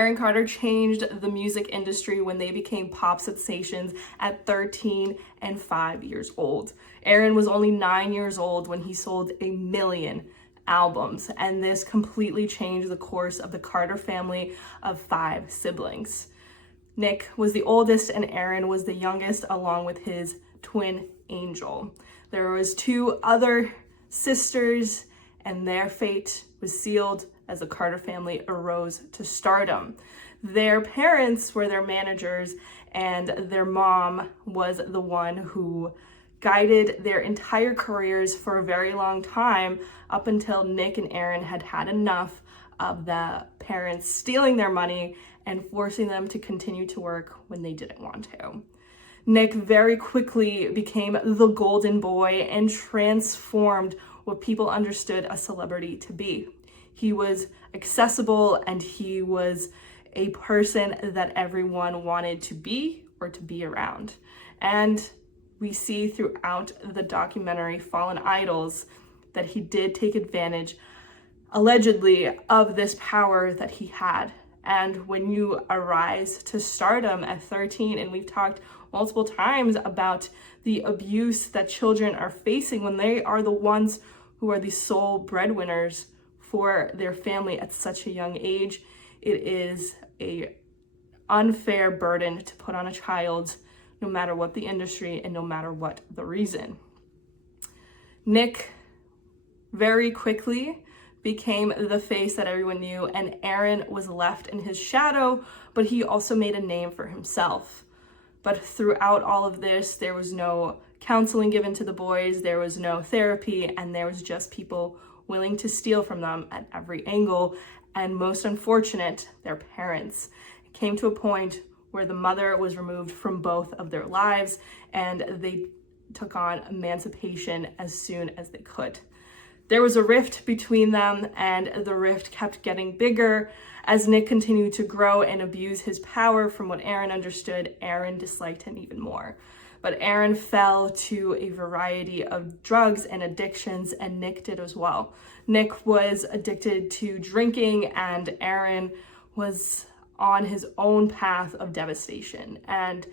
Aaron Carter changed the music industry when they became pop sensations at 13 and 5 years old. Aaron was only 9 years old when he sold 1 million albums, and this completely changed the course of the Carter family of 5 siblings. Nick was the oldest and Aaron was the youngest, along with his twin Angel. There was 2 other sisters, and their fate was sealed as the Carter family arose to stardom. Their parents were their managers, and their mom was the one who guided their entire careers for a very long time, up until Nick and Aaron had had enough of the parents stealing their money and forcing them to continue to work when they didn't want to. Nick very quickly became the golden boy and transformed what people understood a celebrity to be. He was accessible, and he was a person that everyone wanted to be or to be around. And we see throughout the documentary Fallen Idols that he did take advantage, allegedly, of this power that he had. And when you arise to stardom at 13, and we've talked multiple times about the abuse that children are facing when they are the ones who are the sole breadwinners for their family at such a young age, it is an unfair burden to put on a child, no matter what the industry and no matter what the reason. Nick very quickly became the face that everyone knew, and Aaron was left in his shadow, but he also made a name for himself. But throughout all of this, there was no counseling given to the boys, there was no therapy, and there was just people willing to steal from them at every angle. And most unfortunate, their parents. It came to a point where the mother was removed from both of their lives, and they took on emancipation as soon as they could. There was a rift between them, and the rift kept getting bigger as Nick continued to grow and abuse his power. From what Aaron understood, Aaron disliked him even more. But Aaron fell to a variety of drugs and addictions, and Nick did as well. Nick was addicted to drinking, and Aaron was on his own path of devastation. And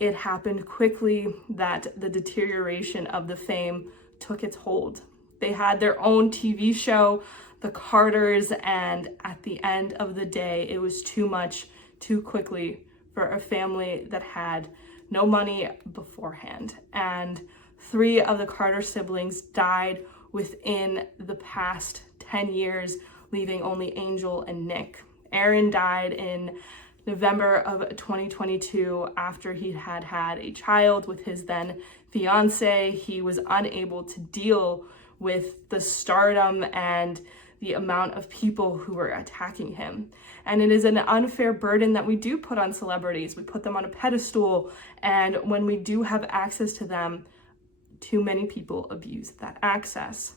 it happened quickly that the deterioration of the fame took its hold. They had their own TV show, The Carters, and at the end of the day, it was too much too quickly for a family that had no money beforehand. And 3 of the Carter siblings died within the past 10 years, leaving only Angel and Nick. Aaron died in November of 2022 after he had had a child with his then fiance. He was unable to deal with the stardom and the amount of people who were attacking him. And it is an unfair burden that we do put on celebrities. We put them on a pedestal, and when we do have access to them, too many people abuse that access.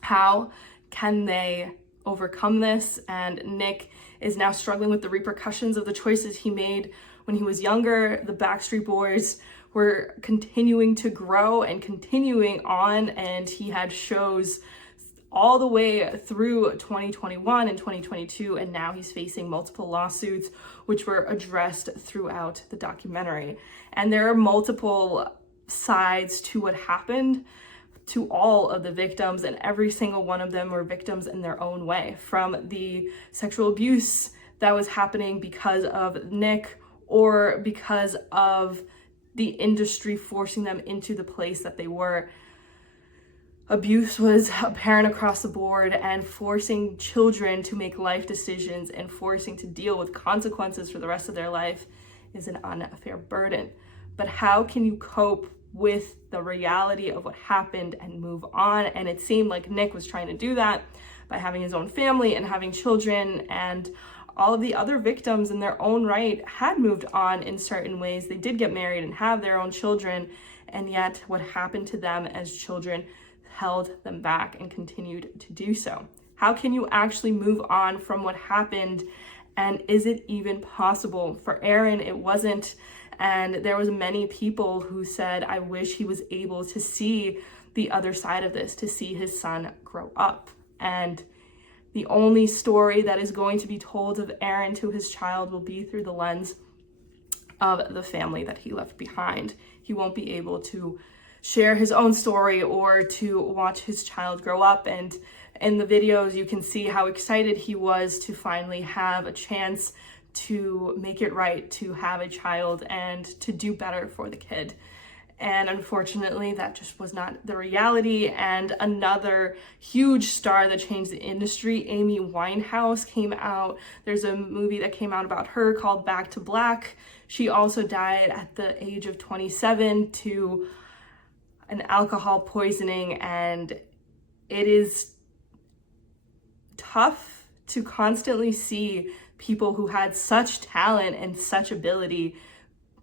How can they overcome this? And Nick is now struggling with the repercussions of the choices he made when he was younger. The Backstreet Boys were continuing to grow and continuing on, and he had shows all the way through 2021 and 2022, and now he's facing multiple lawsuits, which were addressed throughout the documentary. And there are multiple sides to what happened to all of the victims, and every single one of them were victims in their own way, from the sexual abuse that was happening because of Nick or because of the industry forcing them into the place that they were. Abuse was apparent across the board, and forcing children to make life decisions and forcing to deal with consequences for the rest of their life is an unfair burden. But how can you cope with the reality of what happened and move on? And it seemed like Nick was trying to do that by having his own family and having children, and all of the other victims in their own right had moved on in certain ways. They did get married and have their own children, and yet what happened to them as children held them back and continued to do so. How can you actually move on from what happened? And is it even possible? For Aaron, it wasn't. And there was many people who said, I wish he was able to see the other side of this, to see his son grow up. And The only story that is going to be told of Aaron to his child will be through the lens of the family that he left behind. He won't be able to share his own story or to watch his child grow up. And in the videos, you can see how excited he was to finally have a chance to make it right, to have a child and to do better for the kid. And unfortunately, that just was not the reality. And another huge star that changed the industry, Amy Winehouse, came out. There's a movie that came out about her called Back to Black. She also died at the age of 27 to an alcohol poisoning. And it is tough to constantly see people who had such talent and such ability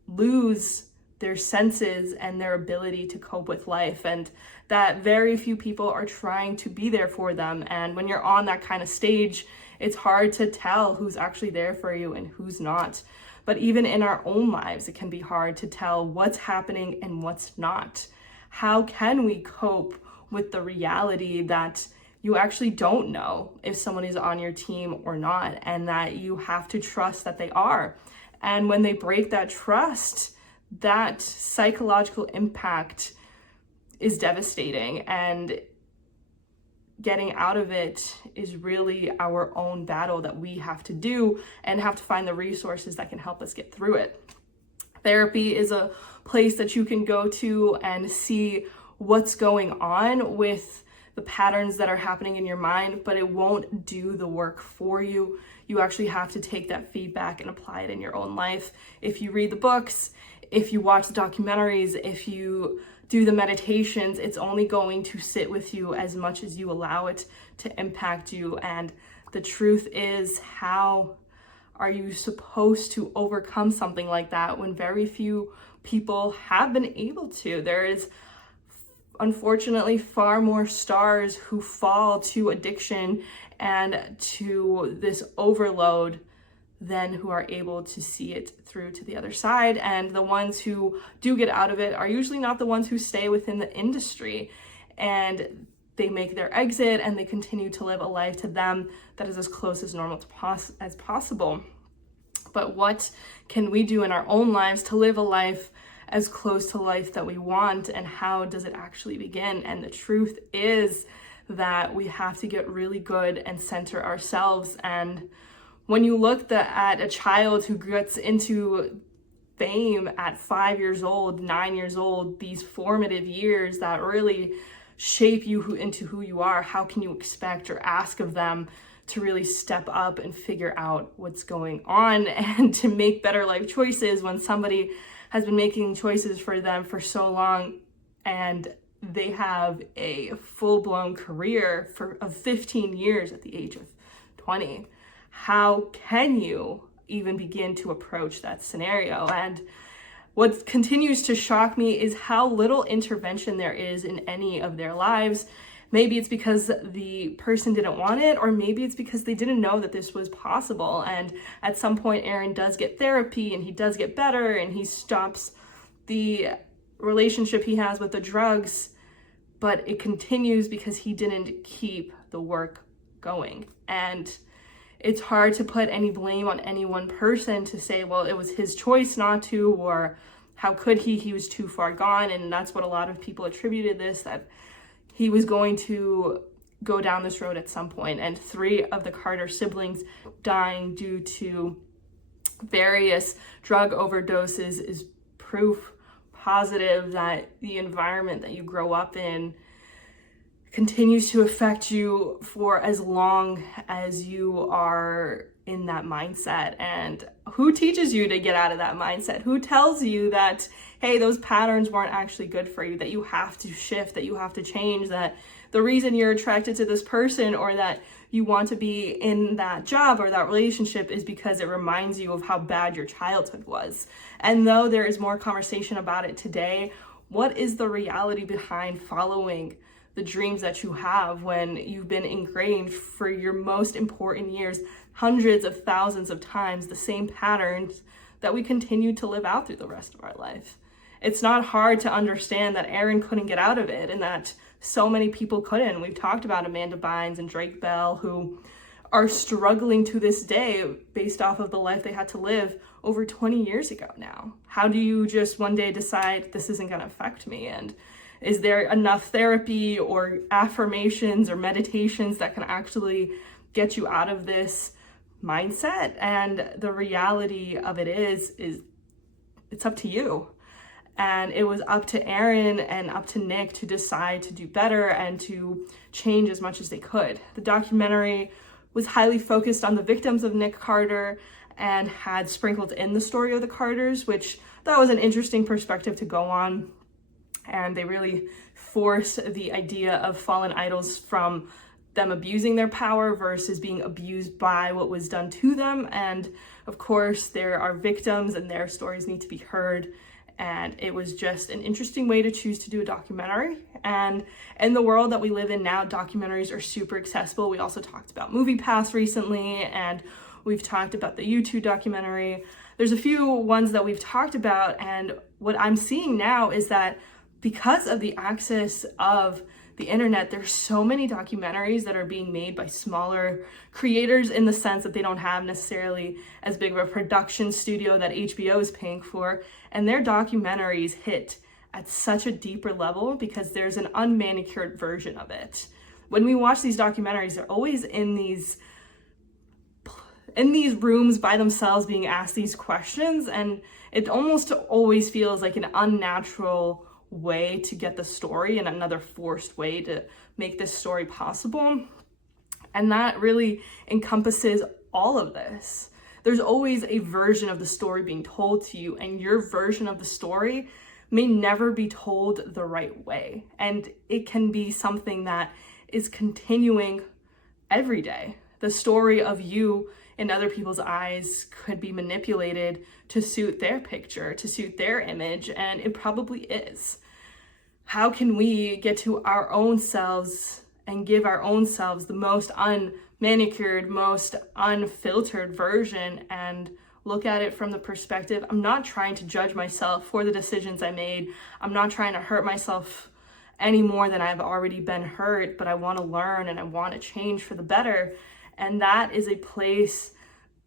lose their senses and their ability to cope with life, and that very few people are trying to be there for them. And when you're on that kind of stage, it's hard to tell who's actually there for you and who's not. But even in our own lives, it can be hard to tell what's happening and what's not. How can we cope with the reality that you actually don't know if someone is on your team or not, and that you have to trust that they are? And when they break that trust, that psychological impact is devastating, and getting out of it is really our own battle that we have to do and have to find the resources that can help us get through it. Therapy is a place that you can go to and see what's going on with the patterns that are happening in your mind, but it won't do the work for you. You actually have to take that feedback and apply it in your own life. If you read the books, if you watch the documentaries, if you do the meditations, it's only going to sit with you as much as you allow it to impact you. And the truth is, how are you supposed to overcome something like that when very few people have been able to? There is unfortunately far more stars who fall to addiction and to this overload than who are able to see it through to the other side. And the ones who do get out of it are usually not the ones who stay within the industry, and they make their exit and they continue to live a life to them that is as close as normal as possible. But what can we do in our own lives to live a life as close to life that we want, and how does it actually begin? And the truth is that we have to get really good and center ourselves. And when you look at a child who gets into fame at 5 years old, 9 years old, these formative years that really shape you into who you are, how can you expect or ask of them to really step up and figure out what's going on and to make better life choices when somebody has been making choices for them for so long and they have a full-blown career of 15 years at the age of 20? How can you even begin to approach that scenario? And what continues to shock me is how little intervention there is in any of their lives. Maybe it's because the person didn't want it, or maybe it's because they didn't know that this was possible. And at some point, Aaron does get therapy and he does get better and he stops the relationship he has with the drugs, but it continues because he didn't keep the work going. And it's hard to put any blame on any one person to say, well, it was his choice not to, or how could he was too far gone. And that's what a lot of people attributed this, that he was going to go down this road at some point. And 3 of the Carter siblings dying due to various drug overdoses is proof positive that the environment that you grow up in continues to affect you for as long as you are in that mindset. And who teaches you to get out of that mindset? Who tells you that, hey, those patterns weren't actually good for you, that you have to shift, that you have to change, that the reason you're attracted to this person or that you want to be in that job or that relationship is because it reminds you of how bad your childhood was? And though there is more conversation about it today, what is the reality behind following the dreams that you have when you've been ingrained for your most important years, hundreds of thousands of times, the same patterns that we continue to live out through the rest of our life? It's not hard to understand that Aaron couldn't get out of it and that so many people couldn't. We've talked about Amanda Bynes and Drake Bell, who are struggling to this day based off of the life they had to live over 20 years ago now. How do you just one day decide this isn't going to affect me? And is there enough therapy or affirmations or meditations that can actually get you out of this mindset? And the reality of it is it's up to you. And it was up to Aaron and up to Nick to decide to do better and to change as much as they could. The documentary was highly focused on the victims of Nick Carter and had sprinkled in the story of the Carters, which that was an interesting perspective to go on. And they really forced the idea of fallen idols from them abusing their power versus being abused by what was done to them. And of course, there are victims and their stories need to be heard. And it was just an interesting way to choose to do a documentary. And in the world that we live in now, documentaries are super accessible. We also talked about MoviePass recently, and we've talked about the YouTube documentary. There's a few ones that we've talked about, and what I'm seeing now is that because of the access of the internet, there's so many documentaries that are being made by smaller creators in the sense that they don't have necessarily as big of a production studio that HBO is paying for. And their documentaries hit at such a deeper level because there's an unmanicured version of it. When we watch these documentaries, they're always in these rooms by themselves being asked these questions, and it almost always feels like an unnatural way to get the story and another forced way to make this story possible. And that really encompasses all of this. There's always a version of the story being told to you, and your version of the story may never be told the right way. And it can be something that is continuing every day. The story of you in other people's eyes could be manipulated to suit their picture, to suit their image, and it probably is. How can we get to our own selves and give our own selves the most unmanicured, most unfiltered version and look at it from the perspective, I'm not trying to judge myself for the decisions I made. I'm not trying to hurt myself any more than I've already been hurt, but I want to learn and I want to change for the better. And that is a place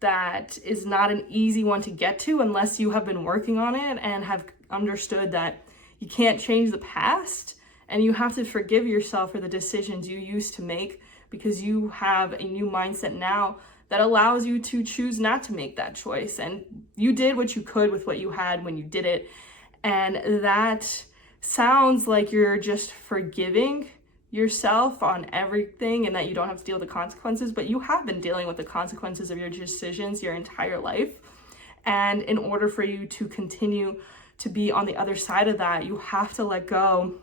that is not an easy one to get to unless you have been working on it and have understood that you can't change the past and you have to forgive yourself for the decisions you used to make because you have a new mindset now that allows you to choose not to make that choice. And you did what you could with what you had when you did it. And that sounds like you're just forgiving yourself on everything and that you don't have to deal with the consequences, but you have been dealing with the consequences of your decisions your entire life. And in order for you to continue to be on the other side of that, you have to let go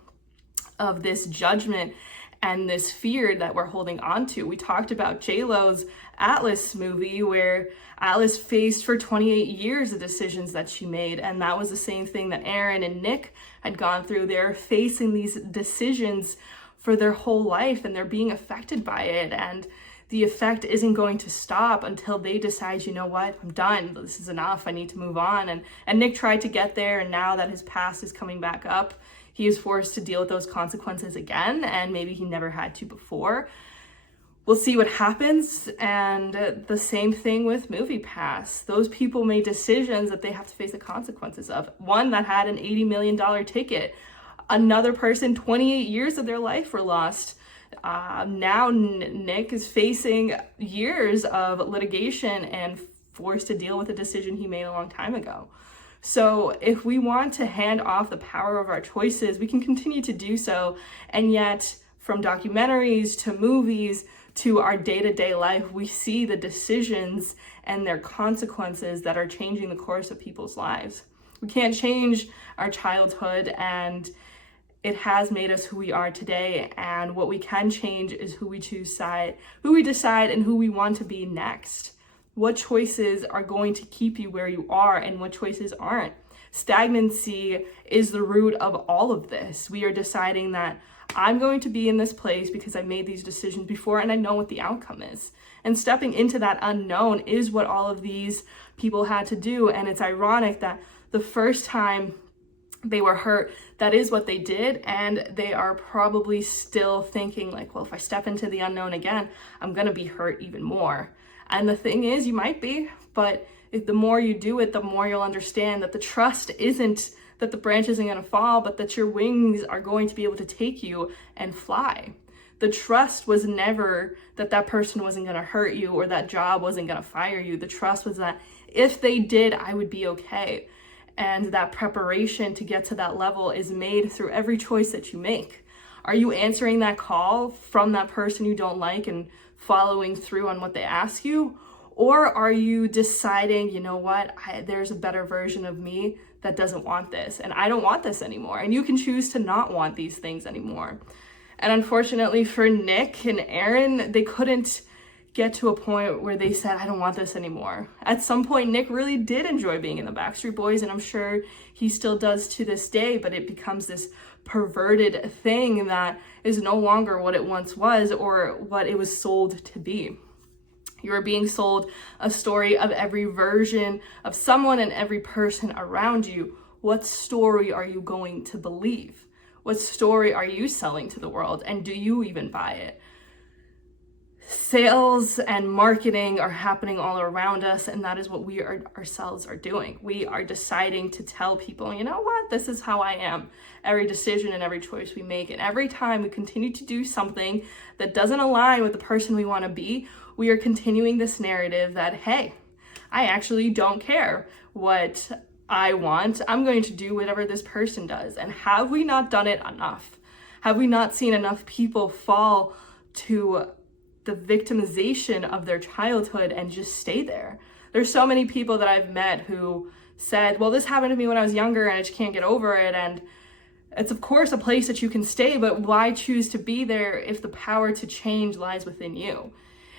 of this judgment and this fear that we're holding on to. We talked about J-Lo's Atlas movie where Atlas faced for 28 years the decisions that she made. And that was the same thing that Aaron and Nick had gone through. They're facing these decisions for their whole life and they're being affected by it. And the effect isn't going to stop until they decide, you know what, I'm done. This is enough. I need to move on. And Nick tried to get there. And now that his past is coming back up, he is forced to deal with those consequences again. And maybe he never had to before. We'll see what happens. And the same thing with MoviePass. Those people made decisions that they have to face the consequences of. One that had an $80 million ticket. Another person, 28 years of their life were lost. Now Nick is facing years of litigation and forced to deal with a decision he made a long time ago. So if we want to hand off the power of our choices, we can continue to do so. And yet from documentaries to movies to our day-to-day life, we see the decisions and their consequences that are changing the course of people's lives. We can't change our childhood, and it has made us who we are today. And what we can change is who we decide, and who we want to be next. What choices are going to keep you where you are and what choices aren't. Stagnancy is the root of all of this. We are deciding that I'm going to be in this place because I made these decisions before and I know what the outcome is. And stepping into that unknown is what all of these people had to do. And it's ironic that the first time They were hurt. That is what they did. And they are probably still thinking like, well, if I step into the unknown again, I'm going to be hurt even more. And the thing is, you might be, but if the more you do it, the more you'll understand that the trust isn't that the branch isn't going to fall, but that your wings are going to be able to take you and fly. The trust was never that that person wasn't going to hurt you or that job wasn't going to fire you. The trust was that if they did, I would be okay. And that preparation to get to that level is made through every choice that you make. Are you answering that call from that person you don't like and following through on what they ask you? Or are you deciding, you know what, there's a better version of me that doesn't want this, and I don't want this anymore. And you can choose to not want these things anymore. And unfortunately for Nick and Aaron, they couldn't get to a point where they said, I don't want this anymore. At some point, Nick really did enjoy being in the Backstreet Boys, and I'm sure he still does to this day, but it becomes this perverted thing that is no longer what it once was or what it was sold to be. You are being sold a story of every version of someone and every person around you. What story are you going to believe? What story are you selling to the world? And do you even buy it? Sales and marketing are happening all around us, and that is what we ourselves are doing. We are deciding to tell people, you know what, this is how I am. Every decision and every choice we make, and every time we continue to do something that doesn't align with the person we want to be, we are continuing this narrative that, hey, I actually don't care what I want. I'm going to do whatever this person does. And have we not done it enough? Have we not seen enough people fall to the victimization of their childhood and just stay there? There's so many people that I've met who said, well, this happened to me when I was younger and I just can't get over it. And it's of course a place that you can stay, but why choose to be there if the power to change lies within you?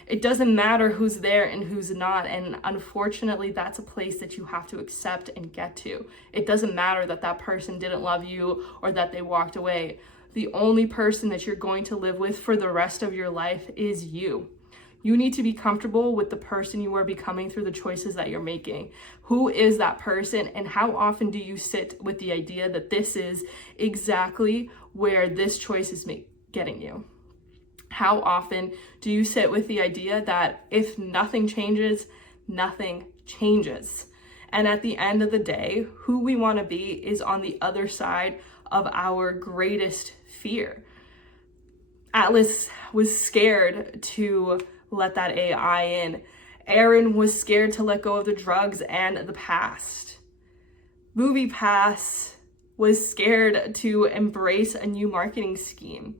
It doesn't matter who's there and who's not. And unfortunately, that's a place that you have to accept and get to. It doesn't matter that that person didn't love you or that they walked away. The only person that you're going to live with for the rest of your life is you. You need to be comfortable with the person you are becoming through the choices that you're making. Who is that person, and how often do you sit with the idea that this is exactly where this choice is getting you? How often do you sit with the idea that if nothing changes, nothing changes? And at the end of the day, who we want to be is on the other side of our greatest fear. Atlas was scared to let that AI in. Aaron was scared to let go of the drugs and the past. MoviePass was scared to embrace a new marketing scheme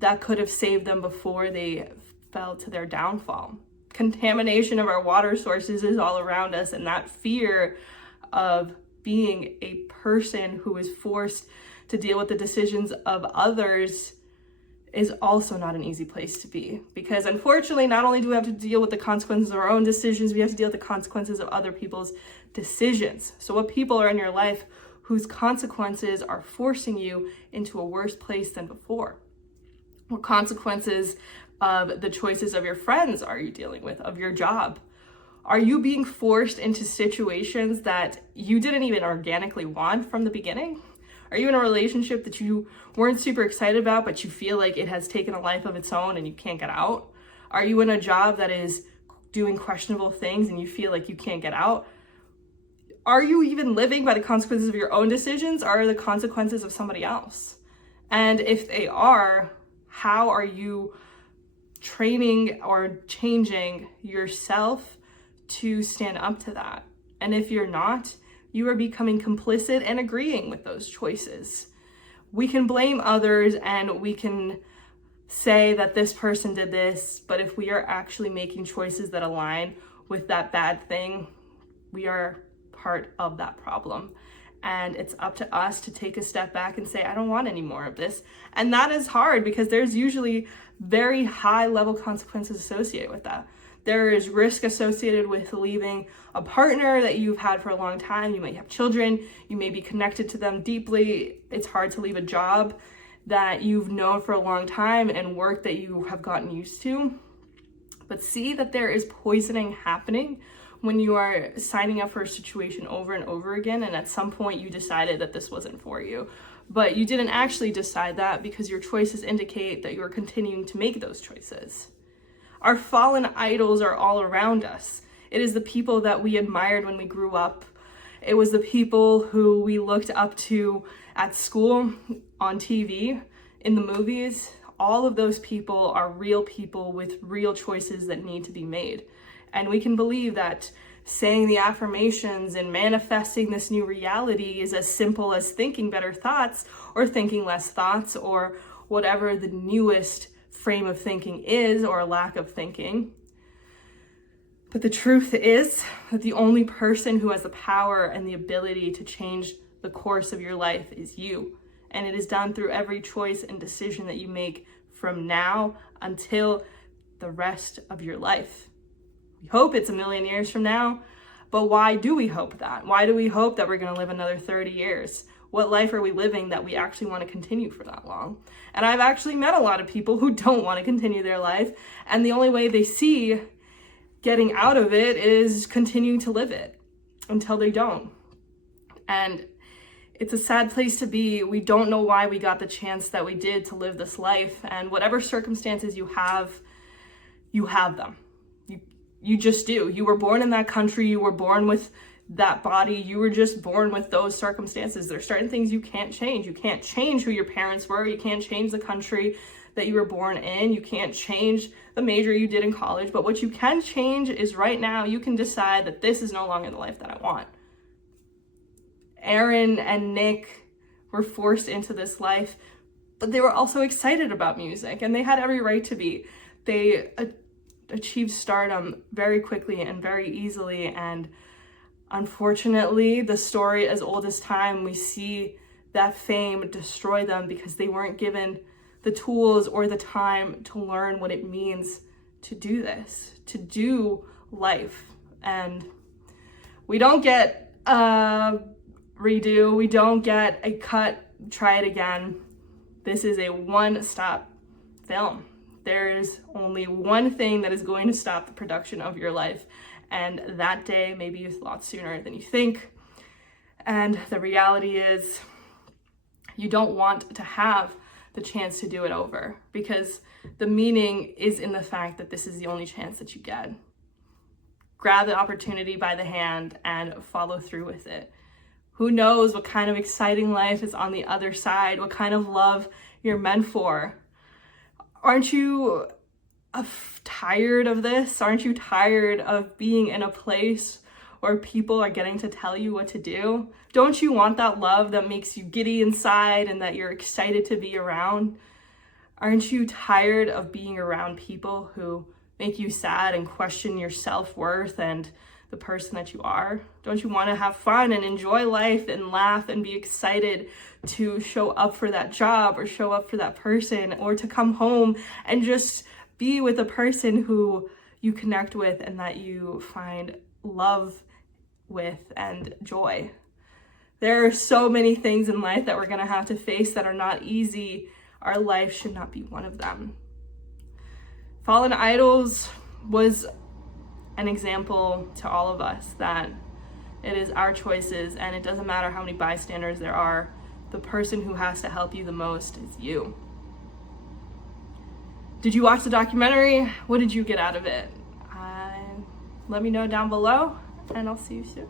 that could have saved them before they fell to their downfall. Contamination of our water sources is all around us, and that fear of being a person who is forced to deal with the decisions of others is also not an easy place to be. Because unfortunately, not only do we have to deal with the consequences of our own decisions, we have to deal with the consequences of other people's decisions. So what people are in your life whose consequences are forcing you into a worse place than before? What consequences of the choices of your friends are you dealing with, of your job? Are you being forced into situations that you didn't even organically want from the beginning? Are you in a relationship that you weren't super excited about, but you feel like it has taken a life of its own and you can't get out? Are you in a job that is doing questionable things and you feel like you can't get out? Are you even living by the consequences of your own decisions, or are the consequences of somebody else? And if they are, how are you training or changing yourself to stand up to that? And if you're not, you are becoming complicit and agreeing with those choices. We can blame others and we can say that this person did this, but if we are actually making choices that align with that bad thing, we are part of that problem. And it's up to us to take a step back and say, I don't want any more of this. And that is hard because there's usually very high level consequences associated with that. There is risk associated with leaving a partner that you've had for a long time. You might have children. You may be connected to them deeply. It's hard to leave a job that you've known for a long time and work that you have gotten used to. But see that there is poisoning happening when you are signing up for a situation over and over again, and at some point you decided that this wasn't for you, but you didn't actually decide that because your choices indicate that you are continuing to make those choices. Our fallen idols are all around us. It is the people that we admired when we grew up. It was the people who we looked up to at school, on TV, in the movies. All of those people are real people with real choices that need to be made. And we can believe that saying the affirmations and manifesting this new reality is as simple as thinking better thoughts or thinking less thoughts or whatever the newest frame of thinking is, or a lack of thinking. But the truth is that the only person who has the power and the ability to change the course of your life is you. And it is done through every choice and decision that you make from now until the rest of your life. We hope it's 1,000,000 years from now, but why do we hope that? Why do we hope that we're going to live another 30 years? What life are we living that we actually want to continue for that long? And I've actually met a lot of people who don't want to continue their life, and the only way they see getting out of it is continuing to live it until they don't. And it's a sad place to be. We don't know why we got the chance that we did to live this life, and whatever circumstances you have them. You just do. You were born in that country, you were born with that body, you were just born with those circumstances. There's certain things you can't change. You can't change who your parents were, you can't change the country that you were born in, you can't change the major you did in college, but what you can change is right now you can decide that this is no longer the life that I want. Aaron and Nick were forced into this life, but they were also excited about music, and they had every right to be. They achieved stardom very quickly and very easily, and unfortunately, the story as old as time, we see that fame destroy them because they weren't given the tools or the time to learn what it means to do this, to do life. And we don't get a redo, we don't get a cut, try it again. This is a one-stop film. There's only one thing that is going to stop the production of your life, and that day may be a lot sooner than you think. And the reality is, you don't want to have the chance to do it over, because the meaning is in the fact that this is the only chance that you get. Grab the opportunity by the hand and follow through with it. Who knows what kind of exciting life is on the other side, what kind of love you're meant for. Aren't you tired of this? Aren't you tired of being in a place where people are getting to tell you what to do? Don't you want that love that makes you giddy inside and that you're excited to be around? Aren't you tired of being around people who make you sad and question your self-worth and the person that you are? Don't you want to have fun and enjoy life and laugh and be excited to show up for that job or show up for that person, or to come home and just be with a person who you connect with and that you find love with and joy? There are so many things in life that we're going to have to face that are not easy. Our life should not be one of them. Fallen Idols was an example to all of us that it is our choices, and it doesn't matter how many bystanders there are. The person who has to help you the most is you. Did you watch the documentary? What did you get out of it? Let me know down below, and I'll see you soon.